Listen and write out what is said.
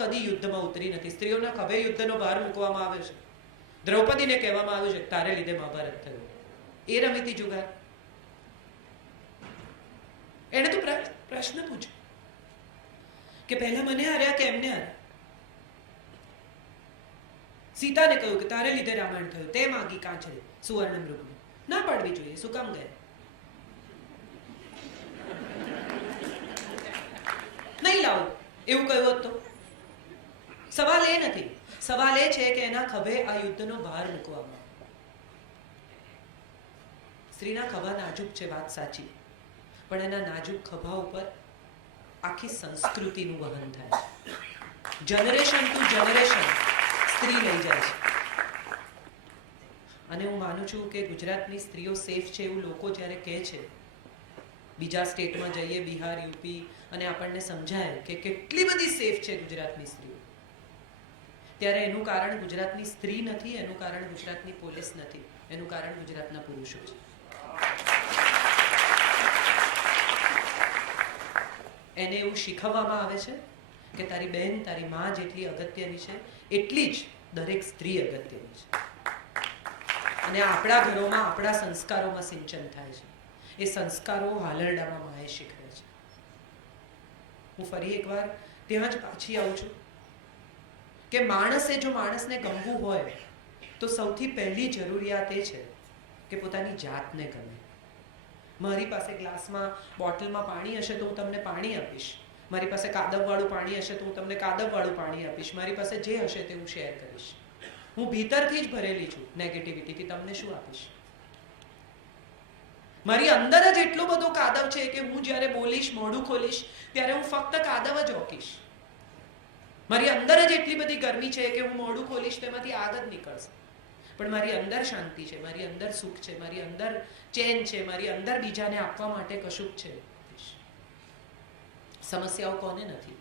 કદી યુદ્ધમાં ઉતરી નથી. સ્ત્રીઓના ખભે યુદ્ધનો ભાર મૂકવામાં આવ્યો છે. દ્રૌપદીને કહેવામાં આવ્યું છે તારે લીધે મહાભારત થયું. એ રમીતી જુગાર. એને તો પ્રશ્ન પૂછ્યો કે પહેલા મને હાર્યા કે એમને હાર્યા. સીતાને કહ્યું કે તારે લીધે રામાયણ થયું. તે માગી કાંચરે સુવર્ણ મૃગને. ના પાડવી જોઈએ. શું કામ ગયા? નહીં લાવો એવું કહ્યું તો સવાલ એ નથી. સવાલ એ છે કે એના ખભે આ યુદ્ધનો ભાર મૂકવામાં. સ્ત્રીના ખભા નાજુક છે, વાત સાચી, પણ એના નાજુક ખભા ઉપર આખી સંસ્કૃતિનું વહન થાય. જનરેશન ટુ જનરેશન સ્ત્રી લઈ જાય છે. અને હું માનું છું કે ગુજરાતની સ્ત્રીઓ સેફ છે એવું લોકો જ્યારે કહે છે, બીજા સ્ટેટમાં જઈએ, બિહાર, યુપી, અને આપણને સમજાય કે કેટલી બધી સેફ છે ગુજરાતની સ્ત્રીઓ, ત્યારે એનું કારણ ગુજરાતની સ્ત્રી નથી, એનું કારણ ગુજરાતની પોલીસ નથી, એનું કારણ ગુજરાતના પુરુષો છે. એને એવું શીખવવામાં આવે છે કે તારી બહેન, તારી માં જેટલી અગત્યની છે એટલી જ દરેક સ્ત્રી અગત્યની છે. અને આપણા ઘરોમાં આપણા સંસ્કારોમાં સિંચન થાય છે. એ સંસ્કારો હાલરડામાં માએ શીખવે છે. હું ફરી એકવાર ત્યાં જ પાછી આવું છું કે માણસે જો માણસને ગમવું હોય તો સૌથી પહેલી જરૂરિયાત એ છે કે પોતાની જાતને ગમે. મારી પાસે ગ્લાસમાં, બોટલમાં પાણી હશે તો હું તમને પાણી આપીશ. મારી પાસે કાદવવાળું પાણી હશે તો હું તમને કાદવવાળું પાણી આપીશ. મારી પાસે જે હશે તે હું શેર કરીશ. હું ભીતરથી જ ભરેલી છું નેગેટિવિટીથી. તમને શું આપીશ? મારી અંદર જ એટલો બધો કાદવ છે કે હું જ્યારે બોલીશ, મોઢું ખોલીશ ત્યારે હું ફક્ત કાદવ જ ઓકીશ. મારી અંદર જ એટલી બધી ગરમી છે કે હું મોઢું ખોલીશ તેમાંથી આગ જ નીકળશે. પણ મારી અંદર શાંતિ છે, મારી અંદર સુખ છે, મારી અંદર ચેન છે, મારી અંદર બીજાને આપવા માટે કશુંક છે. સમસ્યાઓ કોને નથી?